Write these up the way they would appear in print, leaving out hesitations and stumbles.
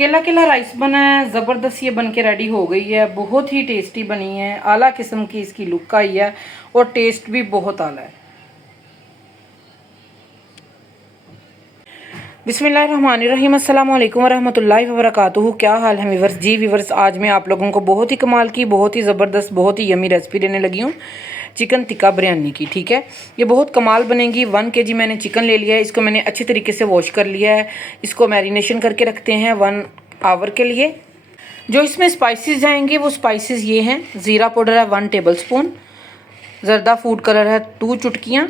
केला केला राइस बना है, ज़बरदस्त ये बन के रेडी हो गई है। बहुत ही टेस्टी बनी है, आला किस्म की इसकी लुक आई है और टेस्ट भी बहुत आला है। बिस्मिल्लाहिर्रहमानिर्रहीम, अस्सलाम वालेकुम वरहमतुल्लाहि वबरकातुहू। क्या हाल है व्यूअर्स? जी व्यूअर्स, आज मैं आप लोगों को बहुत ही कमाल की, बहुत ही ज़बरदस्त, बहुत ही यमी रेसिपी देने लगी हूँ चिकन टिक्का बिरयानी की। ठीक है, ये बहुत कमाल बनेगी। 1 kg मैंने चिकन ले लिया है, इसको मैंने अच्छी तरीके से वॉश कर लिया है। इसको मैरिनेशन करके रखते हैं 1 आवर के लिए। जो इसमें स्पाइसेस जाएंगे वो स्पाइसेस ये हैं। ज़ीरा पाउडर है 1 टेबलस्पून, जर्दा फूड कलर है 2 चुटकियाँ,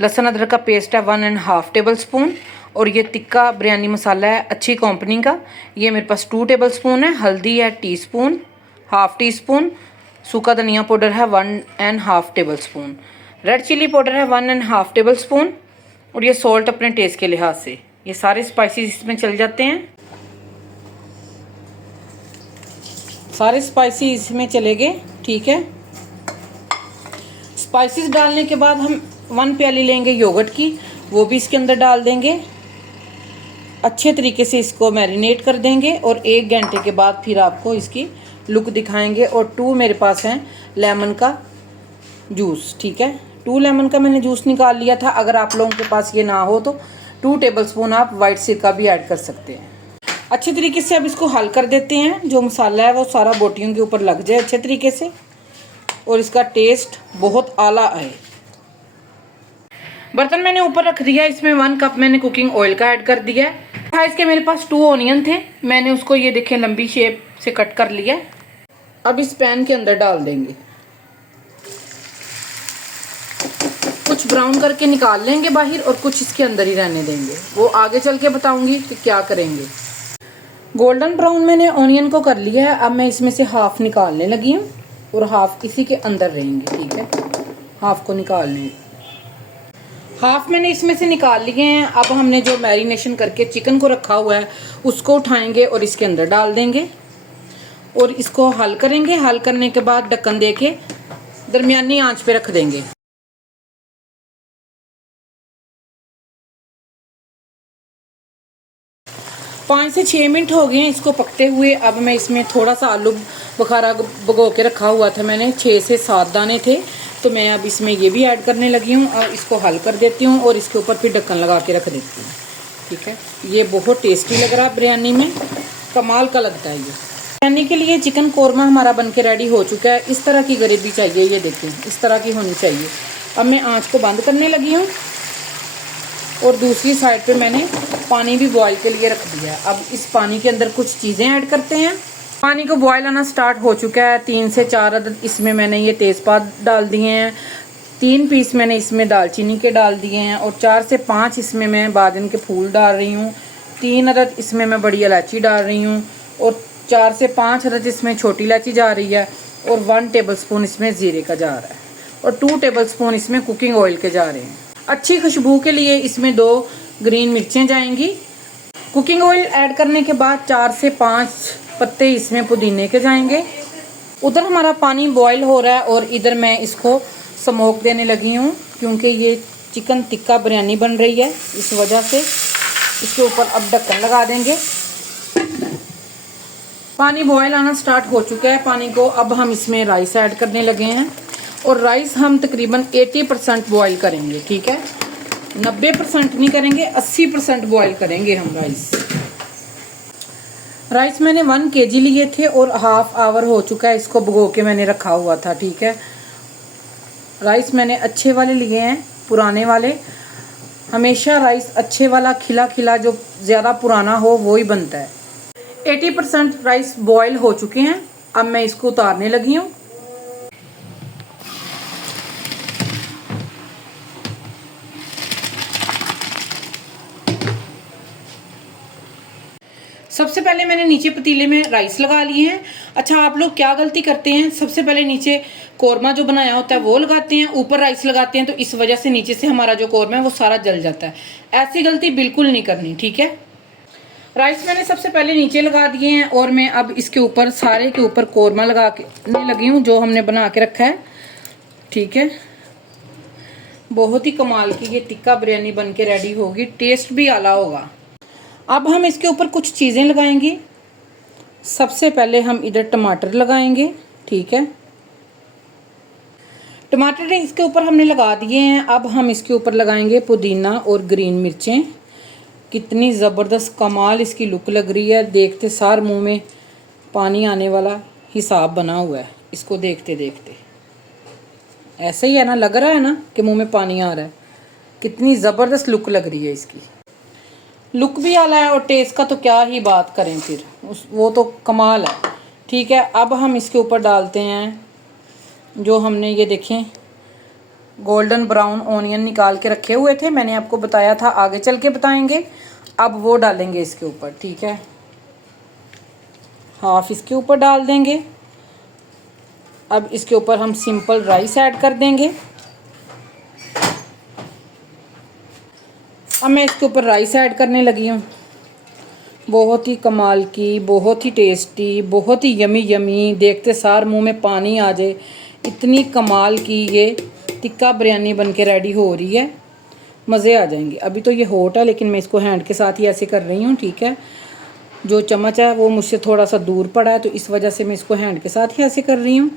लहसुन अदरक का पेस्ट है 1.5 टेबलस्पून, और ये टिक्का बिरयानी मसाला है अच्छी कंपनी का, ये मेरे पास 2 टेबलस्पून है। हल्दी है टीस्पून, हाफ टी स्पून। सूखा धनिया पाउडर है 1.5 टेबलस्पून। रेड चिली पाउडर है 1.5 टेबलस्पून, और ये सॉल्ट अपने टेस्ट के लिहाज से। ये सारे स्पाइसेस इसमें चल जाते हैं, सारे स्पाइसी इसमें चले गए। ठीक है, स्पाइसेस डालने के बाद हम 1 प्याली लेंगे योगर्ट की, वो भी इसके अंदर डाल देंगे। अच्छे तरीके से इसको मैरिनेट कर देंगे और 1 घंटे के बाद फिर आपको इसकी लुक दिखाएंगे। और 2 मेरे पास हैं लेमन का जूस। ठीक है, 2 लेमन का मैंने जूस निकाल लिया था। अगर आप लोगों के पास ये ना हो तो 2 टेबलस्पून आप वाइट सिरका भी ऐड कर सकते हैं। अच्छे तरीके से अब इसको हल कर देते हैं, जो मसाला है वो सारा बोटियों के ऊपर लग जाए अच्छे तरीके से और इसका टेस्ट बहुत आला आए। बर्तन मैंने ऊपर रख दिया, इसमें 1 कप मैंने कुकिंग ऑयल का ऐड कर दिया है। साइज के मेरे पास 2 ऑनियन थे, मैंने उसको ये देखें लंबी शेप से कट कर लिया। अब इस पैन के अंदर डाल देंगे, कुछ ब्राउन करके निकाल लेंगे बाहर और कुछ इसके अंदर ही रहने देंगे, वो आगे चल के बताऊंगी कि क्या करेंगे। गोल्डन ब्राउन मैंने ऑनियन को कर लिया है। अब मैं इसमें से हाफ निकालने लगी हूँ और हाफ इसी के अंदर रहेंगे। ठीक है, हाफ को निकालने, हाफ मैंने इसमें से निकाल लिए हैं। अब हमने जो मैरिनेशन करके चिकन को रखा हुआ है उसको उठाएंगे और इसके अंदर डाल देंगे और इसको हल करेंगे। हल करने के बाद ढक्कन दे के दरमियानी आंच पे रख देंगे। पाँच से 6 मिनट हो गए हैं इसको पकते हुए। अब मैं इसमें थोड़ा सा आलू बुखारा भिगो के रखा हुआ था मैंने, 6 से 7 दाने थे, तो मैं अब इसमें ये भी ऐड करने लगी हूँ और इसको हल कर देती हूँ और इसके ऊपर फिर ढक्कन लगा के रख देती हूँ। ठीक है, ये बहुत टेस्टी लग रहा है बिरयानी में, कमाल का लगता है ये। बिरयानी के लिए चिकन कोरमा हमारा बन के रेडी हो चुका है। इस तरह की ग्रेवी चाहिए, ये देखें इस तरह की होनी चाहिए। अब मैं आँच को बंद करने लगी हूँ और दूसरी साइड पे मैंने पानी भी बॉईल के लिए रख दिया है। अब इस पानी के अंदर कुछ चीज़ें ऐड करते हैं। पानी को बॉईल आना स्टार्ट हो चुका है। 3 से 4 अदद इसमें मैंने ये तेज़पात डाल दिए हैं, 3 पीस मैंने इसमें दालचीनी के डाल दिए हैं और 4 से 5 इसमें मैं बादिन के फूल डाल रही हूँ, 3 अदद इसमें मैं बड़ी इलायची डाल रही हूँ और 4 से 5 अदद इसमें छोटी इलायची जा रही है और 1 टेबलस्पून इसमें ज़ीरे का जा रहा है और 2 टेबलस्पून इसमें कुकिंग ऑयल के जा रहे हैं। अच्छी खुशबू के लिए इसमें 2 ग्रीन मिर्चें जाएंगी। कुकिंग ऑयल ऐड करने के बाद 4 से 5 पत्ते इसमें पुदीने के जाएंगे। उधर हमारा पानी बॉईल हो रहा है और इधर मैं इसको स्मोक देने लगी हूँ, क्योंकि ये चिकन टिक्का बिरयानी बन रही है, इस वजह से इसके ऊपर अब ढक्कन लगा देंगे। पानी बॉईल आना स्टार्ट हो चुका है पानी को। अब हम इसमें राइस ऐड करने लगे हैं और राइस हम तकरीबन 80% बॉईल करेंगे। ठीक है, 90% नहीं करेंगे, 80% बॉईल करेंगे हम राइस मैंने 1 kg लिए थे और हाफ आवर हो चुका है इसको भिगो के मैंने रखा हुआ था। ठीक है, राइस मैंने अच्छे वाले लिए हैं, पुराने वाले। हमेशा राइस अच्छे वाला खिला खिला जो ज़्यादा पुराना हो वो ही बनता है। 80% राइस बॉईल हो चुके हैं। अब मैं इसको उतारने लगी हूँ। सबसे पहले मैंने नीचे पतीले में राइस लगा लिए हैं। अच्छा, आप लोग क्या गलती करते हैं, सबसे पहले नीचे कोरमा जो बनाया होता है वो लगाते हैं, ऊपर राइस लगाते हैं, तो इस वजह से नीचे से हमारा जो कोरमा है वो सारा जल जाता है। ऐसी गलती बिल्कुल नहीं करनी। ठीक है, राइस मैंने सबसे पहले नीचे लगा दिए हैं और मैं अब इसके ऊपर सारे के ऊपर कोरमा लगाने लगी हूँ जो हमने बना के रखा है। ठीक है, बहुत ही कमाल की ये टिक्का बिरयानी बन के रेडी होगी, टेस्ट भी आला होगा। अब हम इसके ऊपर कुछ चीज़ें लगाएंगे। सबसे पहले हम इधर टमाटर लगाएंगे, ठीक है। टमाटर इसके ऊपर हमने लगा दिए हैं। अब हम इसके ऊपर लगाएंगे पुदीना और ग्रीन मिर्चें। कितनी ज़बरदस्त कमाल इसकी लुक लग रही है, देखते सार मुंह में पानी आने वाला हिसाब बना हुआ है इसको देखते देखते। ऐसा ही है ना, लग रहा है ना कि मुंह में पानी आ रहा है। कितनी ज़बरदस्त लुक लग रही है इसकी। लुक भी आला है और टेस्ट का तो क्या ही बात करें फिर, वो तो कमाल है, ठीक है। अब हम इसके ऊपर डालते हैं जो हमने ये देखें गोल्डन ब्राउन ऑनियन निकाल के रखे हुए थे, मैंने आपको बताया था आगे चल के बताएंगे। अब वो डालेंगे इसके ऊपर, ठीक है। हाफ इसके ऊपर डाल देंगे। अब इसके ऊपर हम सिंपल राइस ऐड कर देंगे। अब मैं इसके ऊपर राइस ऐड करने लगी हूँ। बहुत ही कमाल की, बहुत ही टेस्टी, बहुत ही यमी यमी, देखते सार मुंह में पानी आ जाए, इतनी कमाल की ये टिक्का बिरयानी बन के रेडी हो रही है। मज़े आ जाएंगे। अभी तो ये हॉट है लेकिन मैं इसको हैंड के साथ ही ऐसे कर रही हूँ, ठीक है। जो चम्मच है वो मुझसे थोड़ा सा दूर पड़ा है तो इस वजह से मैं इसको हैंड के साथ ही ऐसे कर रही हूँ।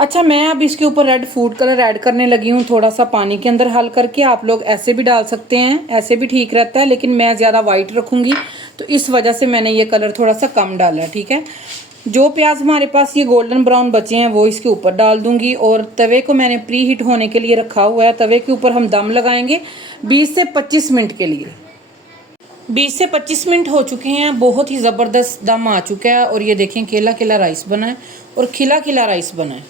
अच्छा, मैं अब इसके ऊपर रेड फूड कलर ऐड करने लगी हूँ, थोड़ा सा पानी के अंदर हल करके। आप लोग ऐसे भी डाल सकते हैं, ऐसे भी ठीक रहता है, लेकिन मैं ज़्यादा वाइट रखूँगी तो इस वजह से मैंने ये कलर थोड़ा सा कम डाला है, ठीक है। जो प्याज हमारे पास ये गोल्डन ब्राउन बचे हैं वो इसके ऊपर डाल दूंगी और तवे को मैंने प्री हीट होने के लिए रखा हुआ है। तवे के ऊपर हम दम लगाएंगे 20 से 25 मिनट के लिए। 20 से 25 मिनट हो चुके हैं, बहुत ही ज़बरदस्त दम आ चुका है। और ये देखें केला केला राइस बना है और खिला खिला राइस बना है,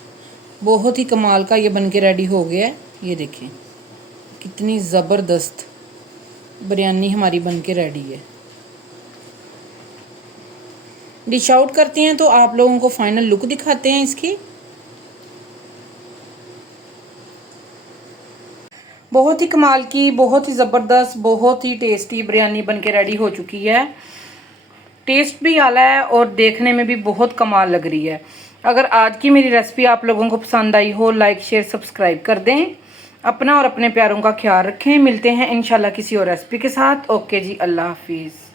बहुत ही कमाल का ये बन के रेडी हो गया है। ये देखें कितनी ज़बरदस्त बिरयानी हमारी बन के रेडी है। डिश आउट करते हैं तो आप लोगों को फाइनल लुक दिखाते हैं इसकी। बहुत ही कमाल की, बहुत ही ज़बरदस्त, बहुत ही टेस्टी बिरयानी बन के रेडी हो चुकी है। टेस्ट भी आला है और देखने में भी बहुत कमाल लग रही है। अगर आज की मेरी रेसिपी आप लोगों को पसंद आई हो, लाइक शेयर सब्सक्राइब कर दें। अपना और अपने प्यारों का ख्याल रखें। मिलते हैं इंशाल्लाह किसी और रेसिपी के साथ। ओके जी, अल्लाह हाफिज़।